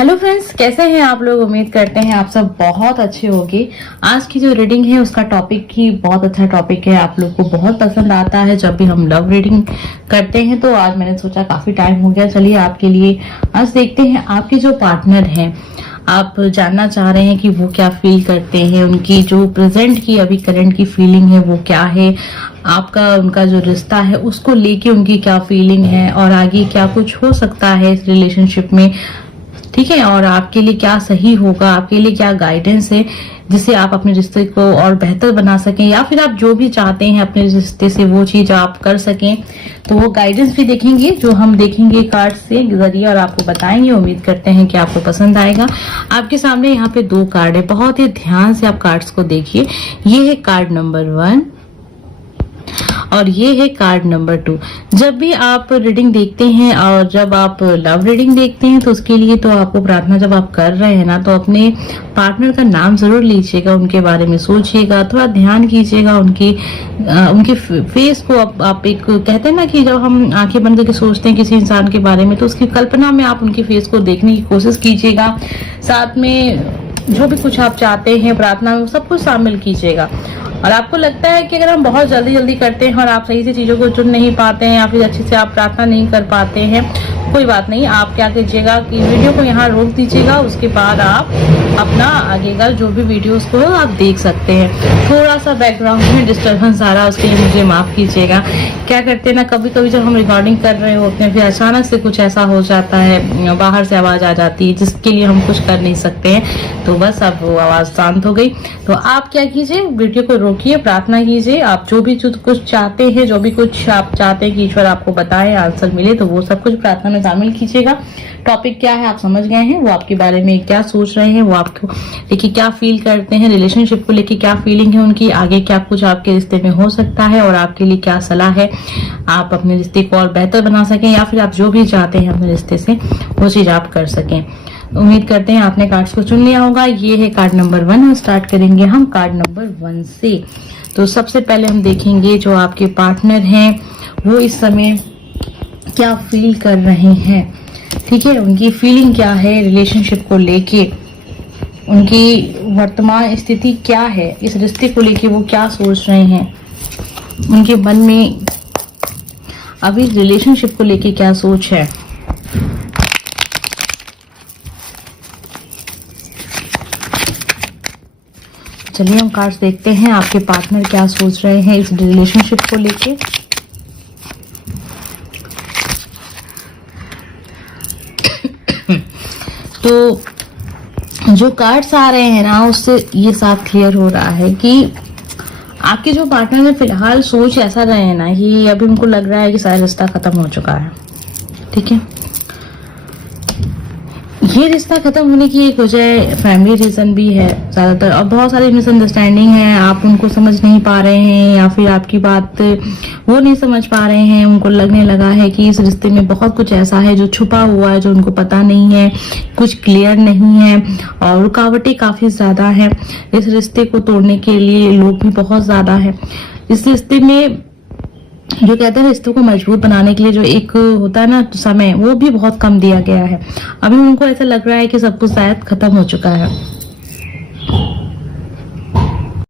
Hello friends, कैसे हैं आप लोग। उम्मीद करते हैं आप सब बहुत अच्छे होंगे। आज की जो रीडिंग है उसका टॉपिक ही बहुत अच्छा टॉपिक है, आप लोग को बहुत पसंद आता है जब भी हम लव रीडिंग करते हैं। तो आज मैंने सोचा काफी टाइम हो गया, चलिए आपके लिए आज देखते हैं आपके जो पार्टनर हैं, आप जानना चाह रहे हैं कि वो क्या फील करते हैं, उनकी जो प्रेजेंट की अभी करंट की फीलिंग है वो क्या है, आपका उनका जो रिश्ता है उसको लेके उनकी क्या फीलिंग है और आगे क्या कुछ हो सकता है इस रिलेशनशिप में, ठीक है। और आपके लिए क्या सही होगा, आपके लिए क्या गाइडेंस है जिससे आप अपने रिश्ते को और बेहतर बना सकें, या फिर आप जो भी चाहते हैं अपने रिश्ते से वो चीज आप कर सकें। तो वो गाइडेंस भी देखेंगे जो हम देखेंगे कार्ड से जरिए और आपको बताएंगे। उम्मीद करते हैं कि आपको पसंद आएगा। आपके सामने यहाँ पे 2 कार्ड है, बहुत ही ध्यान से आप कार्ड्स को देखिए। ये है कार्ड नंबर 1 और ये है कार्ड नंबर 2। जब भी आप रीडिंग देखते हैं और जब आप लव रीडिंग देखते हैं तो उसके लिए तो आपको प्रार्थना जब आप कर रहे हैं ना, तो अपने पार्टनर का नाम जरूर लीजिएगा, उनके बारे में सोचिएगा, थोड़ा ध्यान कीजिएगा उनके फेस को। आप एक कहते हैं ना कि जब हम आंखें बंद करके सोचते हैं किसी इंसान के बारे में, तो उसकी कल्पना में आप उनके फेस को देखने की कोशिश कीजिएगा। साथ में जो भी कुछ आप चाहते हैं प्रार्थना में सब कुछ शामिल कीजिएगा। और आपको लगता है कि अगर हम बहुत जल्दी करते हैं और आप सही से चीजों को चुन नहीं पाते हैं या फिर अच्छे से आप प्रार्थना नहीं कर पाते हैं, कोई बात नहीं। आप क्या कीजिएगा कि वीडियो को यहाँ रोक दीजिएगा, उसके बाद आप अपना आगे का जो भी वीडियोस को आप देख सकते हैं। थोड़ा सा बैकग्राउंड में डिस्टर्बेंस आ रहा है, उसके लिए मुझे माफ कीजिएगा। क्या करते हैं ना, कभी कभी जब हम रिकॉर्डिंग कर रहे होते हैं फिर अचानक से कुछ ऐसा हो जाता है, बाहर से आवाज आ जाती है जिसके लिए हम कुछ कर नहीं सकते हैं। तो बस अब वो आवाज शांत हो गई। तो आप क्या कीजिए, वीडियो को रोकिए, प्रार्थना कीजिए। आप जो भी कुछ चाहते हैं, जो भी कुछ आप चाहते हैं कि ईश्वर आपको बताए, आंसर मिले, तो वो सब कुछ प्रार्थना में शामिल कीजिएगा। टॉपिक क्या है आप समझ गए हैं, वो आपके बारे में क्या सोच रहे हैं, वो आपको लेके क्या फील करते हैं, रिलेशनशिप को लेके क्या फीलिंग है उनकी, आगे क्या कुछ आपके रिश्ते में हो सकता है और आपके लिए क्या सलाह है, आप अपने रिश्ते को और बेहतर बना सकें या फिर आप जो भी चाहते हैं अपने रिश्ते से वो चीज आप कर सकें। उम्मीद करते हैं आपने कार्ड्स को चुन लिया होगा। ये है कार्ड नंबर 1 और स्टार्ट करेंगे हम कार्ड नंबर 1 से। तो सबसे पहले हम देखेंगे जो आपके पार्टनर हैं वो इस समय क्या फील कर रहे हैं, ठीक है। उनकी फीलिंग क्या है रिलेशनशिप को लेके, उनकी वर्तमान स्थिति क्या है, इस रिश्ते को लेके वो क्या सोच रहे हैं, उनके मन में अभी रिलेशनशिप को लेके क्या सोच है। चलिए हम कार्ड्स देखते हैं आपके पार्टनर क्या सोच रहे हैं इस रिलेशनशिप को लेके। तो जो कार्ड्स आ रहे हैं ना उससे ये साफ क्लियर हो रहा है कि आपके जो पार्टनर है फिलहाल सोच ऐसा रहे हैं ना कि अभी उनको लग रहा है कि सारा रिश्ता खत्म हो चुका है, ठीक है। ये रिश्ता खत्म होने की एक वजह फैमिली रीजन भी है ज्यादातर, और बहुत सारी मिसअंडरस्टैंडिंग है, आप उनको समझ नहीं पा रहे हैं या फिर आपकी बात वो नहीं समझ पा रहे हैं। उनको लगने लगा है कि इस रिश्ते में बहुत कुछ ऐसा है जो छुपा हुआ है, जो उनको पता नहीं है, कुछ क्लियर नहीं है और रुकावटें काफी ज्यादा है। इस रिश्ते को तोड़ने के लिए लोग भी बहुत ज्यादा है। इस रिश्ते में जो कहते हैं रिश्तों को मजबूत बनाने के लिए जो एक होता है ना समय, वो भी बहुत कम दिया गया है। अभी उनको ऐसा लग रहा है कि सब कुछ शायद खत्म हो चुका है।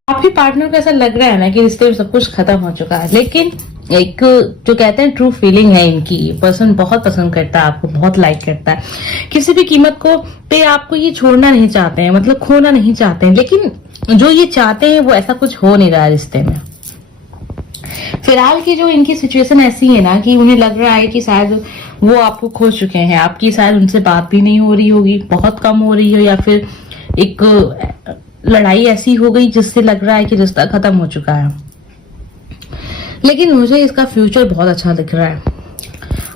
आपके पार्टनर को ऐसा लग रहा है ना कि रिश्ते में सब कुछ खत्म हो चुका है, लेकिन एक जो कहते हैं ट्रू फीलिंग है इनकी, पर्सन बहुत पसंद करता है आपको, बहुत लाइक करता है, किसी भी कीमत को पे आपको ये छोड़ना नहीं चाहते हैं, मतलब खोना नहीं चाहते हैं। लेकिन जो ये चाहते हैं वो ऐसा कुछ हो नहीं रहा है रिश्ते में। फिलहाल की जो इनकी सिचुएशन ऐसी है ना कि उन्हें लग रहा है कि शायद वो आपको खो चुके हैं, आपकी शायद उनसे बात भी नहीं हो रही होगी, बहुत कम हो रही हो, या फिर एक लड़ाई ऐसी हो गई जिससे लग रहा है कि रिश्ता खत्म हो चुका है। लेकिन मुझे इसका फ्यूचर बहुत अच्छा दिख रहा है।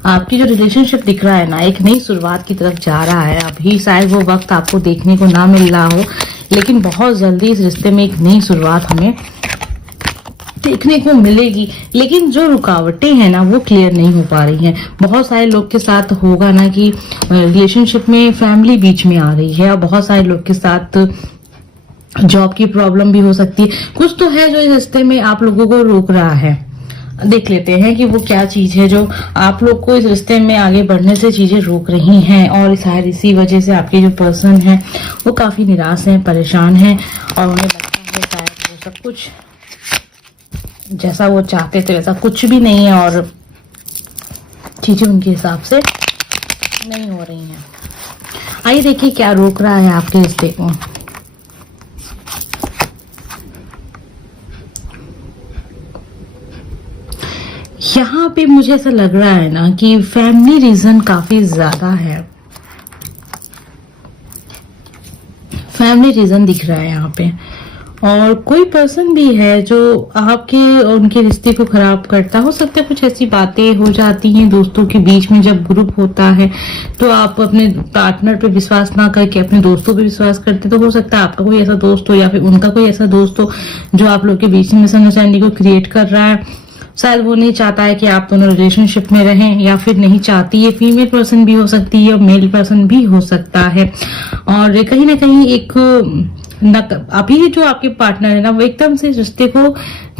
आपकी जो रिलेशनशिप दिख रहा है ना एक नई शुरुआत की तरफ जा रहा है। अभी शायद वो वक्त आपको देखने को ना मिल रहा हो, लेकिन बहुत जल्दी इस रिश्ते में एक नई शुरुआत हमें देखने को मिलेगी। लेकिन जो रुकावटें हैं ना वो क्लियर नहीं हो पा रही हैं। बहुत सारे लोग के साथ होगा ना कि रिलेशनशिप में फैमिली बीच में आ रही है, और बहुत सारे लोग के साथ जॉब की प्रॉब्लम भी हो सकती है। कुछ तो है जो इस रिश्ते में आप लोगों को रोक रहा है। देख लेते हैं कि वो क्या चीज है जो आप लोग को इस रिश्ते में आगे बढ़ने से चीजें रोक रही हैं, और शायद इसी वजह से आपके जो पर्सन है वो काफी निराश हैं, परेशान हैं, और उन्हें लगता है शायद वो सब कुछ जैसा वो चाहते थे वैसा कुछ भी नहीं है, और चीजें उनके हिसाब से नहीं हो रही हैं। आइए देखिए क्या रोक रहा है आपके रिश्ते को। यहाँ पे मुझे ऐसा लग रहा है ना कि फैमिली रीजन काफी ज्यादा है, फैमिली रीजन दिख रहा है यहाँ पे, और कोई पर्सन भी है जो आपके उनके रिश्ते को खराब करता। हो सकता है कुछ ऐसी बातें हो जाती हैं दोस्तों के बीच में, जब ग्रुप होता है तो आप अपने पार्टनर पे विश्वास ना करके अपने दोस्तों पे विश्वास करते, तो हो सकता है आपका कोई ऐसा दोस्त हो या फिर उनका कोई ऐसा दोस्त हो जो आप लोग के बीच में मिसअंडरस्टैंडिंग को क्रिएट कर रहा है। शायद वो नहीं चाहता है कि आप दोनों रिलेशनशिप में रहें, या फिर नहीं चाहती है। फीमेल पर्सन भी हो सकती है और मेल पर्सन भी हो सकता है, और कहीं ना कहीं एक अभी जो आपके पार्टनर है ना वो एकदम से रिश्ते को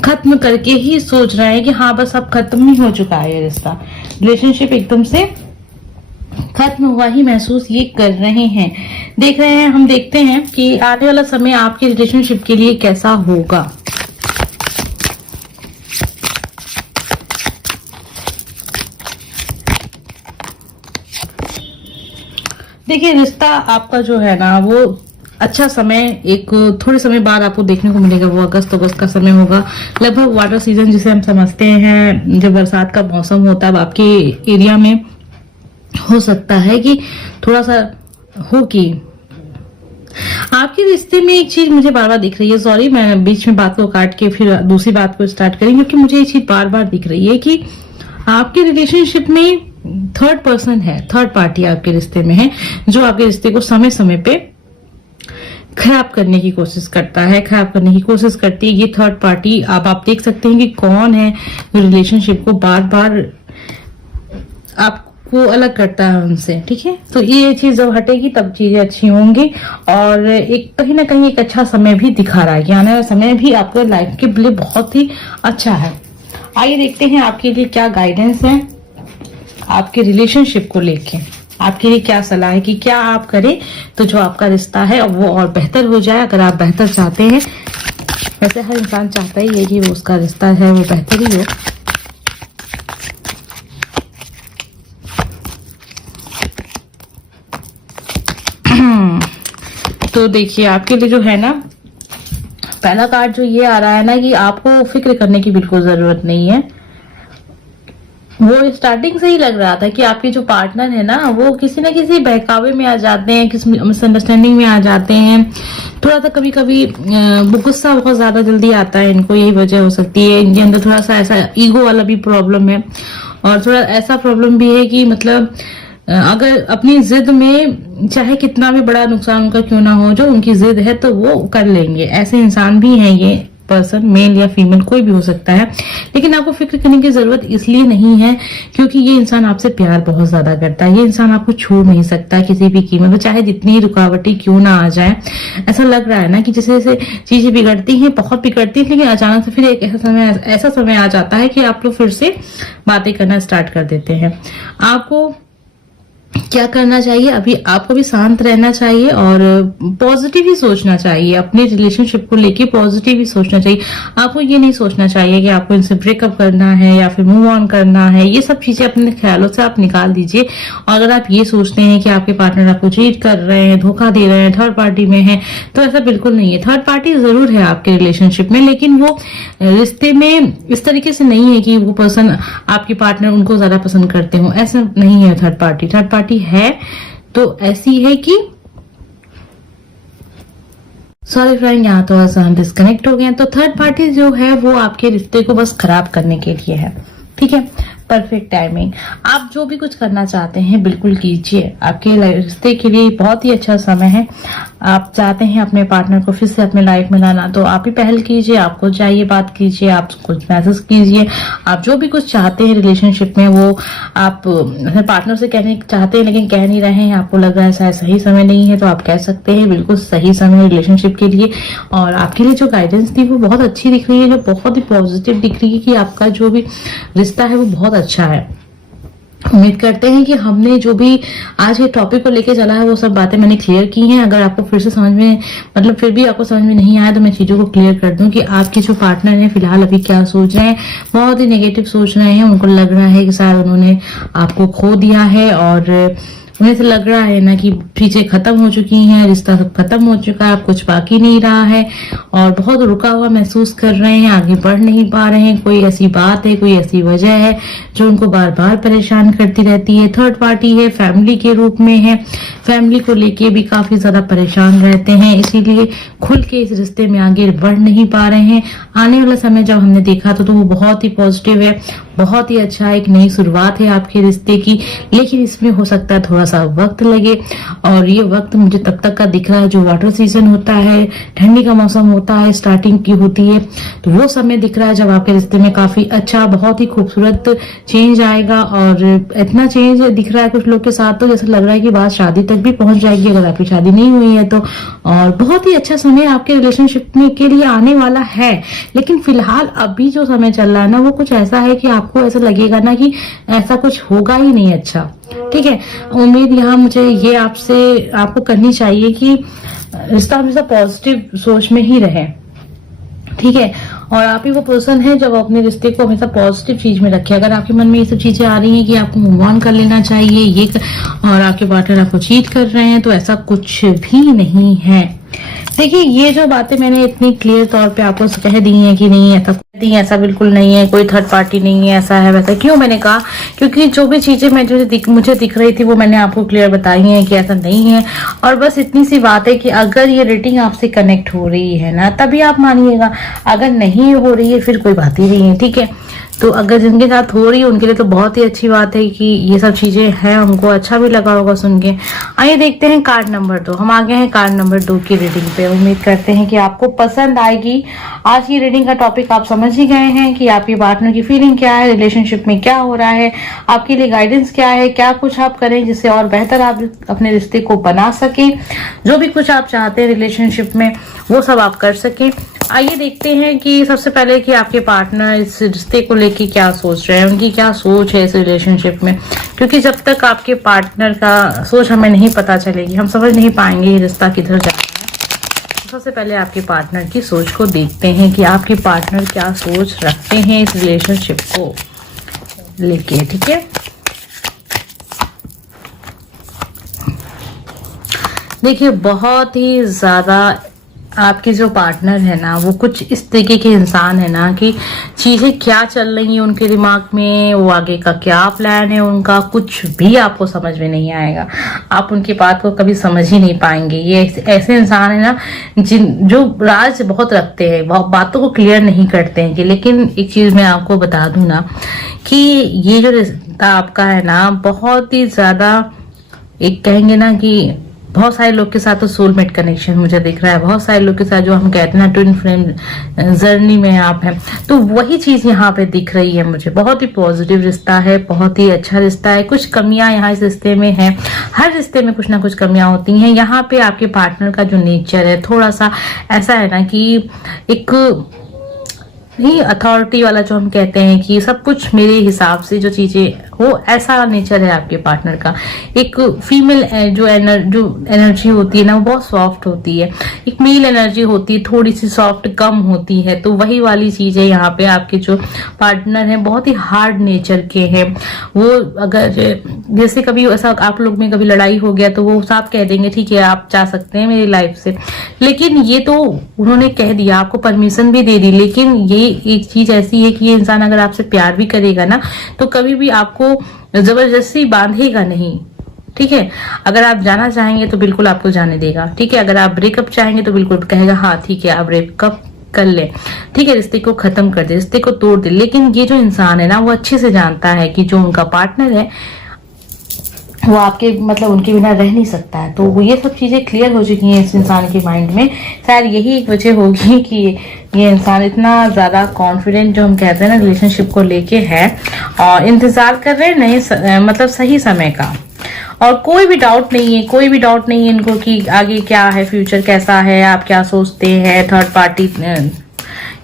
खत्म करके ही सोच रहे हैं कि हाँ बस अब खत्म ही हो चुका है ये रिश्ता, रिलेशनशिप एकदम से खत्म हुआ ही महसूस ये कर रहे हैं। देख रहे हैं, हम देखते हैं कि आने वाला समय आपके रिलेशनशिप के लिए कैसा होगा। देखिए रिश्ता आपका जो है ना वो अच्छा समय एक थोड़े समय बाद आपको देखने को मिलेगा। वो अगस्त का समय होगा, लगभग वाटर सीजन जिसे हम समझते हैं, जब बरसात का मौसम होता है आपके एरिया में हो सकता है कि थोड़ा सा हो कि आपके रिश्ते में एक चीज मुझे बार बार दिख रही है। सॉरी मैं बीच में बात को काट के फिर दूसरी बात को स्टार्ट करें, क्योंकि मुझे ये चीज बार बार दिख रही है कि आपके रिलेशनशिप में थर्ड पर्सन है, थर्ड पार्टी आपके रिश्ते में है, जो आपके रिश्ते को समय समय पे खराब करने की कोशिश करता है, खराब करने की कोशिश करती है ये थर्ड पार्टी। अब आप देख सकते हैं कि कौन है जो रिलेशनशिप को बार बार आपको अलग करता है उनसे। ठीक है, तो ये चीज जब हटेगी तब चीजें अच्छी होंगी, और एक कहीं ना कहीं एक अच्छा समय भी दिखा रहा है कि आने वाला समय भी आपके लाइफ के लिए बहुत ही अच्छा है। आइए देखते हैं आपके लिए क्या गाइडेंस है आपके रिलेशनशिप को लेके, आपके लिए क्या सलाह है कि क्या आप करें तो जो आपका रिश्ता है वो और बेहतर हो जाए। अगर आप बेहतर चाहते हैं, वैसे हर इंसान चाहता ही है कि वो उसका रिश्ता है वो बेहतर ही हो। तो देखिए आपके लिए जो है ना, पहला कार्ड जो ये आ रहा है ना कि आपको फिक्र करने की बिल्कुल जरूरत नहीं है। वो स्टार्टिंग से ही लग रहा था कि आपके जो पार्टनर है ना वो किसी न किसी बहकावे में आ जाते हैं, किसी मिसअंडरस्टैंडिंग में आ जाते हैं। थोड़ा सा कभी कभी गुस्सा बहुत ज्यादा जल्दी आता है इनको, यही वजह हो सकती है। इनके अंदर थोड़ा सा ऐसा ईगो वाला भी प्रॉब्लम है, और थोड़ा ऐसा प्रॉब्लम भी है कि मतलब अगर अपनी जिद में चाहे कितना भी बड़ा नुकसान उनका क्यों ना हो, जो उनकी जिद है तो वो कर लेंगे। ऐसे इंसान भी हैं ये पर्सन, मेल या फीमेल कोई भी हो सकता है। लेकिन आपको फिक्र करने की जरूरत इसलिए नहीं है क्योंकि ये इंसान आपसे प्यार बहुत ज्यादा करता है। ये इंसान आपको छोड़ नहीं सकता किसी भी कीमत पर, चाहे जितनी रुकावटें क्यों ना आ जाए। ऐसा लग रहा है ना कि जैसे जैसे चीजें बिगड़ती हैं, बहुत बिगड़ती है, लेकिन अचानक से फिर एक ऐसा समय आ जाता है कि आप लोग फिर से बातें करना स्टार्ट कर देते हैं। आपको क्या करना चाहिए, अभी आपको भी शांत रहना चाहिए और पॉजिटिव ही सोचना चाहिए। अपने रिलेशनशिप को लेके पॉजिटिव ही सोचना चाहिए। आपको ये नहीं सोचना चाहिए कि आपको इनसे ब्रेकअप करना है या फिर मूव ऑन करना है। ये सब चीजें अपने ख्यालों से आप निकाल दीजिए। और अगर आप ये सोचते हैं कि आपके पार्टनर आपको चीट कर रहे हैं, धोखा दे रहे हैं, थर्ड पार्टी में है, तो ऐसा बिल्कुल नहीं है। थर्ड पार्टी जरूर है आपके रिलेशनशिप में, लेकिन वो रिश्ते में इस तरीके से नहीं है कि वो पर्सन आपके पार्टनर उनको ज्यादा पसंद करते हो, ऐसा नहीं है। थर्ड पार्टी है तो ऐसी है कि सॉरी फ्रेंड, यहाँ थोड़ा सा हम डिस्कनेक्ट हो गए हैं। तो थर्ड पार्टी जो है वो आपके रिश्ते को बस खराब करने के लिए है। ठीक है, परफेक्ट टाइमिंग। आप जो भी कुछ करना चाहते हैं बिल्कुल कीजिए, आपके रिश्ते के लिए बहुत ही अच्छा समय है। आप चाहते हैं अपने पार्टनर को फिर से अपने लाइफ में लाना, तो आप ही पहल कीजिए, आपको चाहिए बात कीजिए, आप कुछ मैसेज कीजिए। आप जो भी कुछ चाहते हैं रिलेशनशिप में वो आप अपने पार्टनर से कहने चाहते हैं लेकिन कह नहीं रहे हैं, आपको लग रहा है शायद सही समय नहीं है, तो आप कह सकते हैं बिल्कुल सही समय है रिलेशनशिप के लिए। और आपके लिए जो गाइडेंस थी वो बहुत अच्छी दिख रही है, जो बहुत ही पॉजिटिव दिख रही है कि आपका जो भी रिश्ता है वो बहुत अच्छा है। उम्मीद करते हैं कि हमने जो भी आज के टॉपिक को लेके चला है वो सब बातें मैंने क्लियर की हैं। अगर आपको फिर से समझ में मतलब फिर भी आपको समझ में नहीं आया तो मैं चीजों को क्लियर कर दूं कि आपके जो पार्टनर हैं फिलहाल अभी क्या सोच रहे हैं। बहुत ही नेगेटिव सोच रहे हैं, उनको लग रहा है कि शायद उन्होंने आपको खो दिया है और उन्हें ऐसा लग रहा है ना कि चीजें खत्म हो चुकी हैं, रिश्ता सब खत्म हो चुका है, अब कुछ बाकी नहीं रहा है और बहुत रुका हुआ महसूस कर रहे हैं, आगे बढ़ नहीं पा रहे हैं। कोई ऐसी बात है, कोई ऐसी वजह है जो उनको बार बार परेशान करती रहती है। थर्ड पार्टी है, फैमिली के रूप में है, फैमिली को लेके भी काफी ज्यादा परेशान रहते हैं, इसीलिए खुल के इस रिश्ते में आगे बढ़ नहीं पा रहे हैं। आने वाला समय जब हमने देखा तो वो बहुत ही पॉजिटिव है, बहुत ही अच्छा, एक नई शुरुआत है आपके रिश्ते की, लेकिन इसमें हो सकता है थोड़ा सा वक्त लगे। और ये वक्त मुझे तब तक का दिख रहा है जो वाटर सीजन होता है, ठंडी का मौसम होता है, स्टार्टिंग की होती है, तो वो समय दिख रहा है जब आपके रिश्ते में काफी अच्छा, बहुत ही खूबसूरत चेंज आएगा। और इतना चेंज दिख रहा है कुछ लोग के साथ तो जैसा लग रहा है कि बात शादी तक भी पहुंच जाएगी अगर आपकी शादी नहीं हुई है तो। और बहुत ही अच्छा समय आपके रिलेशनशिप में के लिए आने वाला है, लेकिन फिलहाल अभी जो समय चल रहा है ना वो कुछ ऐसा है कि आपको ऐसा लगेगा ना कि ऐसा कुछ होगा ही नहीं अच्छा। ठीक है, उम्मीद यहाँ मुझे ये आपसे आपको करनी चाहिए कि रिश्ता हमेशा पॉजिटिव सोच में ही रहे। ठीक है, और आप ही वो पर्सन है जब अपने रिश्ते को हमेशा पॉजिटिव चीज में रखे। अगर आपके मन में ये सब चीजें आ रही हैं कि आपको मूव ऑन कर लेना चाहिए और आपके पार्टनर आपको चीट कर रहे हैं, तो ऐसा कुछ भी नहीं है। देखिए, ये जो बातें मैंने इतनी क्लियर तौर पे आपको कह दी हैं कि नहीं ऐसा बिल्कुल नहीं है, कोई थर्ड पार्टी नहीं है, ऐसा है वैसा, क्यों मैंने कहा, क्योंकि जो भी चीजें मुझे दिख रही थी वो मैंने आपको क्लियर बताई हैं कि ऐसा नहीं है। और बस इतनी सी बात है कि अगर ये रेटिंग आपसे कनेक्ट हो रही है ना तभी आप मानिएगा, अगर नहीं हो रही है फिर कोई बात ही नहीं है। ठीक है, तो अगर जिनके साथ हो रही है उनके लिए तो बहुत ही अच्छी बात है कि ये सब चीजें हैं, उनको अच्छा भी लगा होगा सुन के। आइए देखते हैं कार्ड नंबर 2। हम आ गए हैं कार्ड नंबर 2 की रीडिंग पे। उम्मीद करते हैं कि आपको पसंद आएगी। आज की रीडिंग का टॉपिक आप समझ ही गए हैं कि आपकी पार्टनर की फीलिंग क्या है, रिलेशनशिप में क्या हो रहा है, आपके लिए गाइडेंस क्या है, क्या कुछ आप करें जिससे और बेहतर आप अपने रिश्ते को बना सकें। जो भी कुछ आप चाहते हैं रिलेशनशिप में वो सब आप कर सकें। आइए देखते हैं कि सबसे पहले कि आपके पार्टनर इस रिश्ते को लेके क्या सोच रहे हैं, उनकी क्या सोच है इस रिलेशनशिप में, क्योंकि जब तक आपके पार्टनर का सोच हमें नहीं पता चलेगी हम समझ नहीं पाएंगे ये रिश्ता किधर जा रहा है। सबसे पहले आपके पार्टनर की सोच को देखते हैं कि आपके पार्टनर क्या सोच रखते हैं इस रिलेशनशिप को लेके। ठीक है, देखिए, बहुत ही ज्यादा आपके जो पार्टनर है ना वो कुछ इस तरीके के इंसान है ना कि चीजें क्या चल रही है उनके दिमाग में, वो आगे का क्या प्लान है उनका, कुछ भी आपको समझ में नहीं आएगा। आप उनकी बात को कभी समझ ही नहीं पाएंगे। ये ऐसे इंसान है ना जो राज बहुत रखते हैं, बातों को क्लियर नहीं करते हैं कि। लेकिन एक चीज मैं आपको बता दूं ना कि ये जो रिश्ता आपका है ना बहुत ही ज्यादा, एक कहेंगे ना कि बहुत सारे लोग के साथ तो सोलमेट कनेक्शन मुझे दिख रहा है, बहुत सारे लोग के साथ जो हम कहते हैं ना ट्विन फ्लेम जर्नी में आप हैं, तो वही चीज यहाँ पे दिख रही है मुझे। बहुत ही पॉजिटिव रिश्ता है, बहुत ही अच्छा रिश्ता है। कुछ कमियां यहाँ इस रिश्ते में है, हर रिश्ते में कुछ ना कुछ कमियां होती हैं। यहाँ पे आपके पार्टनर का जो नेचर है थोड़ा सा ऐसा है ना कि एक नहीं अथॉरिटी वाला, जो हम कहते हैं कि सब कुछ मेरे हिसाब से जो चीजें हो, ऐसा नेचर है आपके पार्टनर का। एक फीमेल जो एनर्जी होती है ना वो बहुत सॉफ्ट होती है, एक मेल एनर्जी होती है थोड़ी सी सॉफ्ट कम होती है, तो वही वाली चीज है यहाँ पे। आपके जो पार्टनर है बहुत ही हार्ड नेचर के हैं। वो अगर जैसे कभी ऐसा आप लोग में कभी लड़ाई हो गया तो वो साफ कह देंगे ठीक है आप जा सकते हैं मेरी लाइफ से, लेकिन ये तो उन्होंने कह दिया, आपको परमिशन भी दे दी। लेकिन ये एक चीज ऐसी है कि ये इंसान अगर आपसे प्यार भी करेगा ना तो कभी भी आपको जबरदस्ती बांधेगा नहीं। ठीक है, अगर आप जाना चाहेंगे तो बिल्कुल आपको जाने देगा। ठीक है, अगर आप ब्रेकअप चाहेंगे तो बिल्कुल कहेगा हाँ ठीक है आप ब्रेकअप कर ले, ठीक है, रिश्ते को खत्म कर दे, रिश्ते को तोड़ दे। लेकिन ये जो इंसान है ना वो अच्छे से जानता है कि जो उनका पार्टनर है वो आपके मतलब उनके बिना रह नहीं सकता है। तो वो ये सब चीजें क्लियर हो चुकी हैं इस इंसान के माइंड में। शायद यही एक वजह होगी कि ये इंसान इतना ज्यादा कॉन्फिडेंट जो हम कहते हैं ना रिलेशनशिप को लेके है, और इंतजार कर रहे हैं नए मतलब सही समय का। और कोई भी डाउट नहीं है, कोई भी डाउट नहीं है इनको कि आगे क्या है, फ्यूचर कैसा है, आप क्या सोचते हैं, थर्ड पार्टी,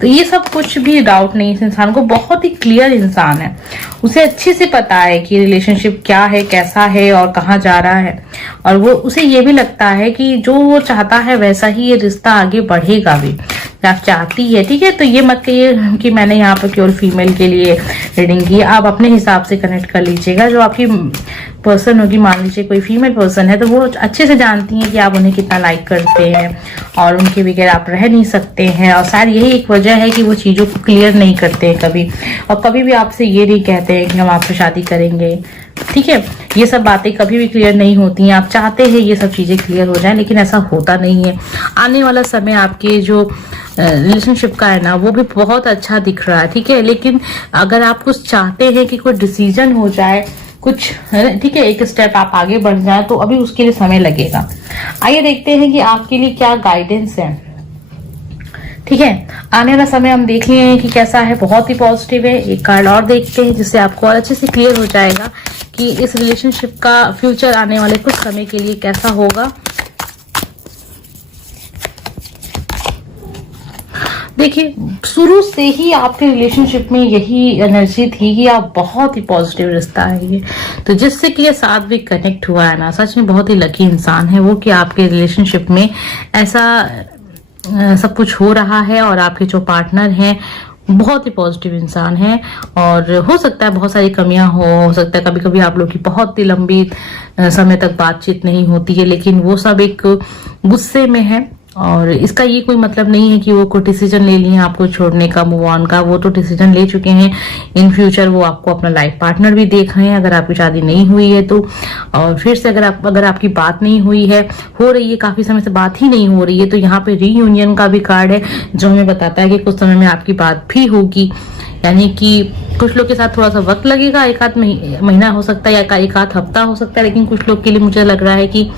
तो ये सब कुछ भी डाउट नहीं। इस इंसान को बहुत ही क्लियर इंसान है, उसे अच्छे से पता है कि रिलेशनशिप क्या है, कैसा है और कहाँ जा रहा है। और वो उसे ये भी लगता है कि जो वो चाहता है वैसा ही ये रिश्ता आगे बढ़ेगा भी, आप चाहती है। ठीक है, तो ये मत कहिए कि मैंने यहाँ पर केवल फीमेल के लिए रीडिंग की। आप अपने हिसाब से कनेक्ट कर लीजिएगा। जो आपकी पर्सन होगी, मान लीजिए कोई फीमेल पर्सन है, तो वो अच्छे से जानती हैं कि आप उन्हें कितना लाइक करते हैं और उनके बगैर आप रह नहीं सकते हैं। और शायद यही एक वजह है कि वो चीजों को क्लियर नहीं करते हैं कभी, और कभी भी आपसे ये नहीं कहते हैं कि हम आपसे शादी करेंगे। ठीक है, ये सब बातें कभी भी क्लियर नहीं होती हैं। आप चाहते हैं ये सब चीजें क्लियर हो जाए, लेकिन ऐसा होता नहीं है। आने वाला समय आपके जो रिलेशनशिप का है ना, वो भी बहुत अच्छा दिख रहा है। ठीक है, लेकिन अगर आप कुछ चाहते हैं कि कोई डिसीजन हो जाए, कुछ ठीक है, एक स्टेप आप आगे बढ़ जाए, तो अभी उसके लिए समय लगेगा। आइए देखते हैं कि आपके लिए क्या गाइडेंस है। ठीक है, आने वाला समय हम देख लिए हैं कि कैसा है, बहुत ही पॉजिटिव है। एक कार्ड और देखते हैं जिससे आपको और अच्छे से क्लियर हो जाएगा कि इस रिलेशनशिप का फ्यूचर आने वाले कुछ समय के लिए कैसा होगा। देखिए, शुरू से ही आपके रिलेशनशिप में यही एनर्जी थी कि आप बहुत ही पॉजिटिव रिश्ता है ये, तो जिससे कि ये साथ भी कनेक्ट हुआ है ना, सच में बहुत ही लकी इंसान है वो कि आपके रिलेशनशिप में ऐसा सब कुछ हो रहा है। और आपके जो पार्टनर हैं बहुत ही पॉजिटिव इंसान है। और हो सकता है बहुत सारी कमियां हो सकता है कभी कभी आप लोग की बहुत ही लंबी समय तक बातचीत नहीं होती है, लेकिन वो सब एक गुस्से में है। और इसका ये कोई मतलब नहीं है कि वो कोई डिसीजन ले लिए आपको छोड़ने का, मूव ऑन का। वो तो डिसीजन ले चुके हैं। इन फ्यूचर वो आपको अपना लाइफ पार्टनर भी देख रहे हैं, अगर आपकी शादी नहीं हुई है तो। और फिर से अगर आपकी बात नहीं हुई है, हो रही है, काफी समय से बात ही नहीं हो रही है, तो यहाँ पे रीयूनियन का भी कार्ड है जो हमें बताता है कि कुछ समय में आपकी बात भी होगी। यानी कि कुछ लोग के साथ थोड़ा सा वक्त लगेगा, एक आध महीना हो सकता है या एक आध हफ्ता हो सकता है, लेकिन कुछ लोग के लिए मुझे लग रहा है कि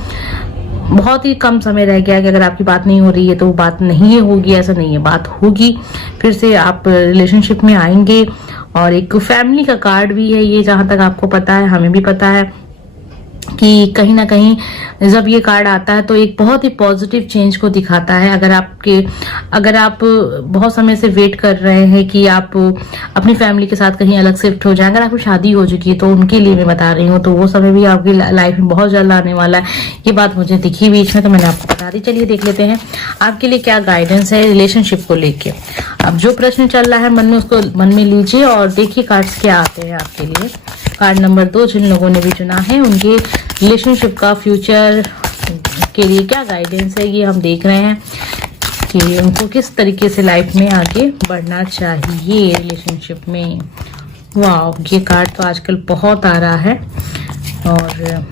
बहुत ही कम समय रह गया कि अगर आपकी बात नहीं हो रही है तो वो बात नहीं होगी, ऐसा नहीं है, बात होगी। फिर से आप रिलेशनशिप में आएंगे। और एक फैमिली का कार्ड भी है ये, जहां तक आपको पता है, हमें भी पता है कि कहीं ना कहीं जब ये कार्ड आता है तो एक बहुत ही पॉजिटिव चेंज को दिखाता है। अगर आप बहुत समय से वेट कर रहे हैं कि आप अपनी फैमिली के साथ कहीं अलग शिफ्ट हो जाए, अगर आपकी शादी हो चुकी है तो उनके लिए मैं बता रही हूँ, तो वो समय भी आपकी लाइफ में बहुत जल्द आने वाला है। ये बात मुझे दिखी बीच में, तो मैंने आपको बता दी। चलिए देख लेते हैं आपके लिए क्या गाइडेंस है रिलेशनशिप को लेके। अब जो प्रश्न चल रहा है मन में, उसको मन में लीजिए और देखिए कार्ड्स क्या आते हैं आपके लिए। कार्ड नंबर 2 जिन लोगों ने भी चुना है, उनके रिलेशनशिप का फ्यूचर के लिए क्या गाइडेंस है, ये हम देख रहे हैं कि उनको किस तरीके से लाइफ में आगे बढ़ना चाहिए रिलेशनशिप में। वाह, ये कार्ड तो आजकल बहुत आ रहा है और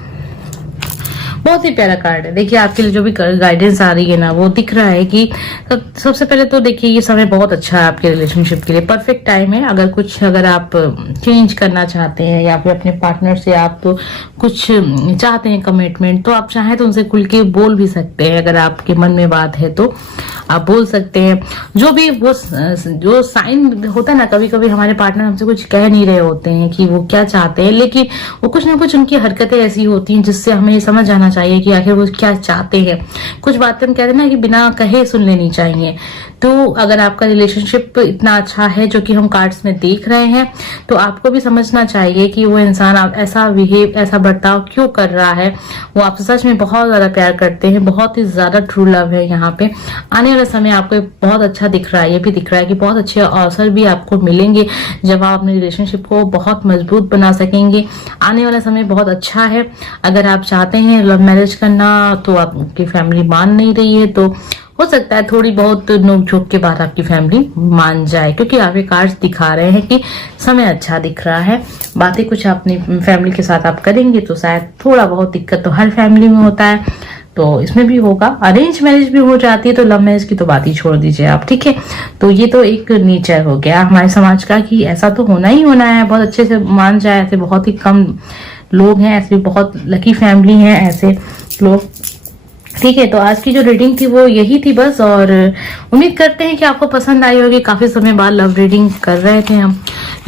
बहुत ही प्यारा कार्ड है। देखिए आपके लिए जो भी गाइडेंस आ रही है ना, वो दिख रहा है कि सबसे पहले तो देखिए ये समय बहुत अच्छा है आपके रिलेशनशिप के लिए, परफेक्ट टाइम है। अगर आप चेंज करना चाहते हैं या फिर अपने पार्टनर से आप कुछ चाहते हैं कमिटमेंट, तो आप चाहें तो उनसे खुल के बोल भी सकते हैं। अगर आपके मन में बात है तो आप बोल सकते हैं। जो साइन होता है ना, कभी कभी हमारे पार्टनर हमसे कुछ कह नहीं रहे होते हैं कि वो क्या चाहते हैं, लेकिन वो कुछ ना कुछ उनकी हरकतें ऐसी होती हैं जिससे हमें ये समझ आना चाहिए कि आखिर वो क्या चाहते हैं। कुछ बातें हम कहते हैं ना कि बिना कहे सुन लेनी चाहिए। तो अगर आपका रिलेशनशिप इतना अच्छा है जो कि हम कार्ड्स में देख रहे हैं, तो आपको भी समझना चाहिए कि वो इंसान ऐसा बर्ताव क्यों कर रहा है। वो आपसे सच में बहुत ज्यादा प्यार करते हैं, बहुत ही ज्यादा ट्रू लव है यहाँ पे। आने वाला समय आपको बहुत अच्छा दिख रहा है। ये भी दिख रहा है कि बहुत अच्छे अवसर भी आपको मिलेंगे जब आप अपने रिलेशनशिप को बहुत मजबूत बना सकेंगे। आने वाला समय बहुत अच्छा है। अगर आप चाहते हैं लव मैरिज करना, तो आपकी फैमिली मान नहीं रही है, तो हो सकता है थोड़ी बहुत नोक झोंक के बाद आपकी फैमिली मान जाए, क्योंकि आपके कार्ड्स दिखा रहे हैं कि समय अच्छा दिख रहा है। बातें कुछ अपनी फैमिली के साथ आप करेंगे तो शायद थोड़ा बहुत दिक्कत तो हर फैमिली में होता है, तो इसमें भी होगा। अरेंज मैरिज भी हो जाती है, तो लव मैरिज की तो बात ही छोड़ दीजिए आप। ठीक है, तो ये तो एक नेचर हो गया हमारे समाज का कि ऐसा तो होना ही होना है, बहुत अच्छे से मान जाए। ऐसे बहुत ही कम लोग हैं, ऐसे बहुत लकी फैमिली हैं ऐसे लोग। ठीक है, तो आज की जो रीडिंग थी वो यही थी बस, और उम्मीद करते हैं कि आपको पसंद आई होगी। काफी समय बाद लव रीडिंग कर रहे थे हम,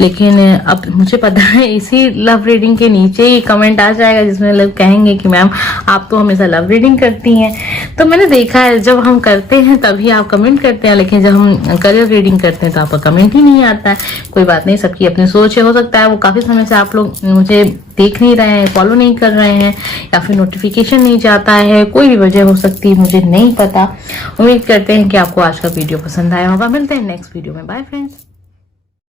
लेकिन अब मुझे पता है इसी लव रीडिंग के नीचे ही कमेंट आ जाएगा जिसमें लोग कहेंगे कि मैम आप तो हमेशा लव रीडिंग करती हैं। तो मैंने देखा है जब हम करते हैं तभी आप कमेंट करते हैं, लेकिन जब हम करियर रीडिंग करते हैं तो आपका कमेंट ही नहीं आता है। कोई बात नहीं, सबकी अपनी सोच है। हो सकता है वो काफी समय से आप लोग मुझे देख नहीं रहे हैं, फॉलो नहीं कर रहे हैं, या फिर नोटिफिकेशन नहीं जाता है, कोई भी वजह हो सकती है, मुझे नहीं पता। उम्मीद करते हैं कि आपको आज का वीडियो पसंद आया होगा। मिलते हैं नेक्स्ट वीडियो में। Bye friends.